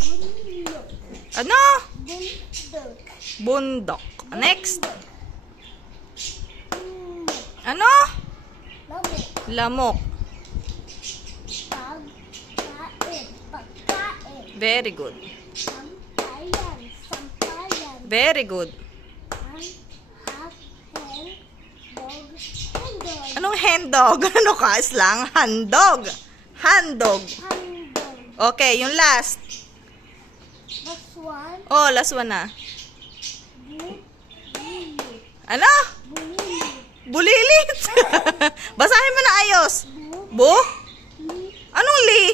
Bundok. Ano? Bundok. Bundok. Next. Ano? Lamok. Lamok. Pagkain. Pagkain. Very good. Sampayan. Sampayan. Very good. Handog. Anong hendog? Ano ka? Islang? Handog. Handog. Handog. Okay, yung last. Last one. Oh, last one na. Bulilit. Ano? Bulilit. Bulilit. Basahin mo na ayos. Bu? Anong li?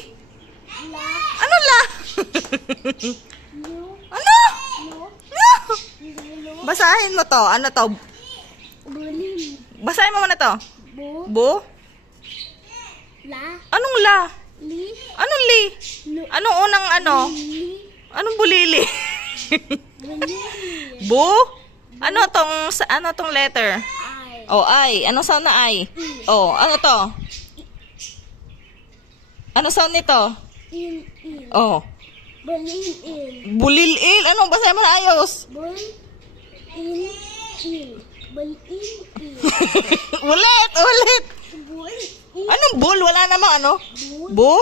La. Anong la? Lu. Ano? Lu. No. Lilo. Basahin mo to. Ano to? Bulilit. Basahin mo muna to. Bu. Bu? La. Anong la? Li. Anong li? Lu. Anong unang ano? Li. Anong bulili? Bulilit. Bu? Ano tong ano tong letter? Ay. Oh, ay. Anong sound na ay? Oh, ano to? Ano sound nito? In. In. Oh. Bulil. Bulilil. Ano? Basahin mo na ayos. Bul. In. In. Bul. In. In. Ulit. Ulit. Bul. In. Anong bull? Wala namang ano? Bul. Bu?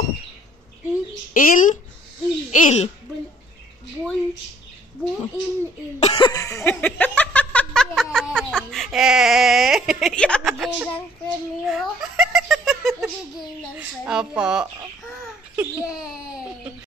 In. Il? In. Il. Bul. Bul. Bul. In. In. Yay! Eh. Ibigay ng premyo. Ibigay ng premyo. Opo.